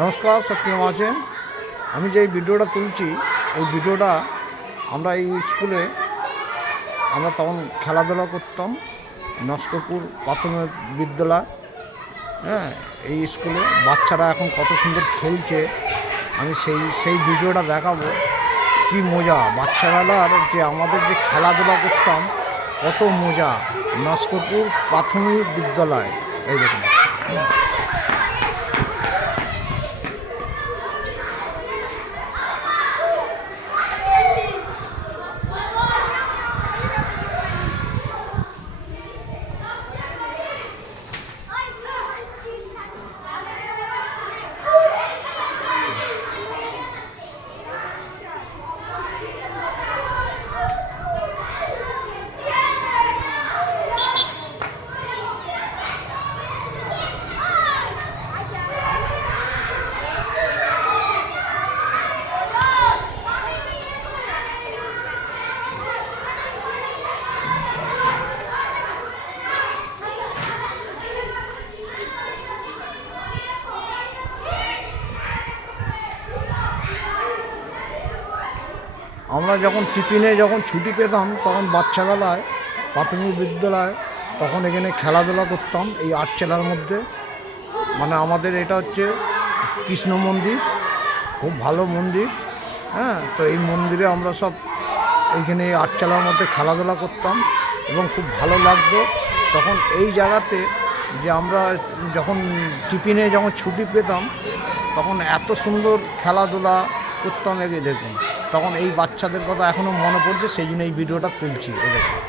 নমস্কার, সত্যম আছেন। আমি যে ভিডিওটা তুলছি এই ভিডিওটা আমরা এই স্কুলে আমরা তখন খেলাধুলা করতাম, নস্করপুর প্রাথমিক বিদ্যালয়। হ্যাঁ, এই স্কুলে বাচ্চারা এখন কত সুন্দর খেলছে। আমি সেই ভিডিওটা দেখাবো। কি মজা বাচ্চাবেলার, যে আমাদের যে খেলাধুলা করতাম কত মজা। নস্করপুর প্রাথমিক বিদ্যালয়, এই দেখুন। আমরা যখন টিফিনে ছুটি পেতাম তখন বাচ্চাবেলায় প্রাথমিক বিদ্যালয়, তখন এখানে খেলাধুলা করতাম এই আটচালার মধ্যে। মানে আমাদের এটা হচ্ছে কৃষ্ণ মন্দির, খুব ভালো মন্দির। হ্যাঁ, তো এই মন্দিরে আমরা সব এইখানে আটচালার মধ্যে খেলাধুলা করতাম এবং খুব ভালো লাগতো। তখন এই জায়গাতে যে আমরা যখন টিফিনে ছুটি পেতাম তখন এত সুন্দর খেলাধুলা করতাম। এগে দেখুন, তখন এই বাচ্চাদের কথা এখনও মনে পড়ছে, সেই জন্য এই ভিডিওটা তুলছি। এ দেখুন।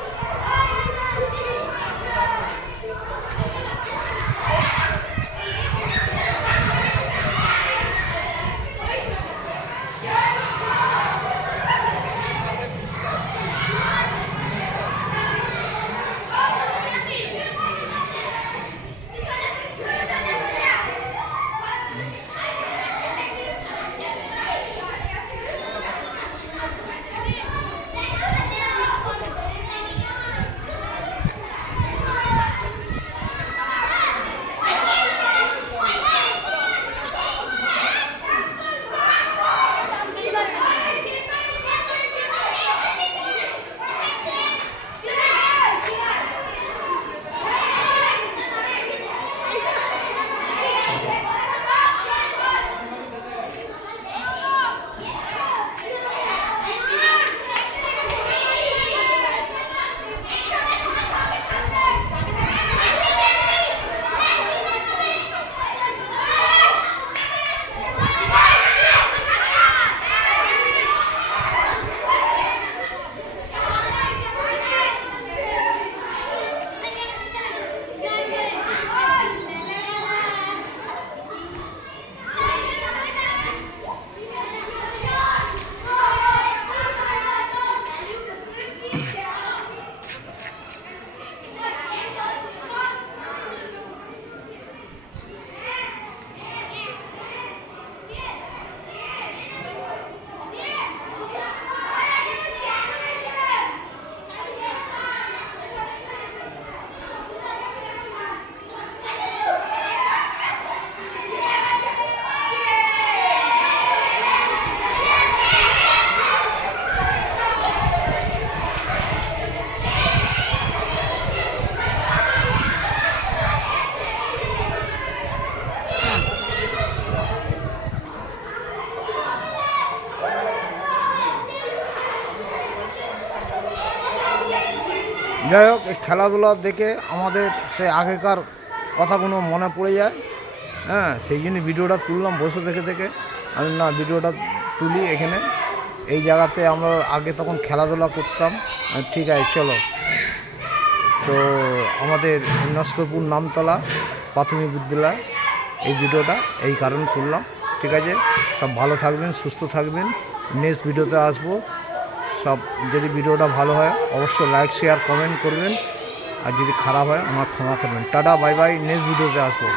যাই হোক, এই খেলাধুলা দেখে আমাদের সে আগেকার কথাগুলো মনে পড়ে যায়। হ্যাঁ, সেই জন্য ভিডিওটা তুললাম বসে থেকে। আমি না, ভিডিওটা তুলি এখানে, এই জায়গাতে আমরা আগে তখন খেলাধুলা করতাম। ঠিক আছে, চলো। তো আমাদের নস্করপুর নামতলা প্রাথমিক বিদ্যালয় এই ভিডিওটা এই কারণে তুললাম। ঠিক আছে, সব ভালো থাকবেন, সুস্থ থাকবেন। নেক্সট ভিডিওতে আসবো। সব যদি ভিডিওটা ভালো হয় অবশ্যই লাইক, শেয়ার, কমেন্ট করবেন। আর যদি খারাপ হয় আমার ক্ষমা করবেন। Tata, bye bye. নেক্সট ভিডিওতে আসবো।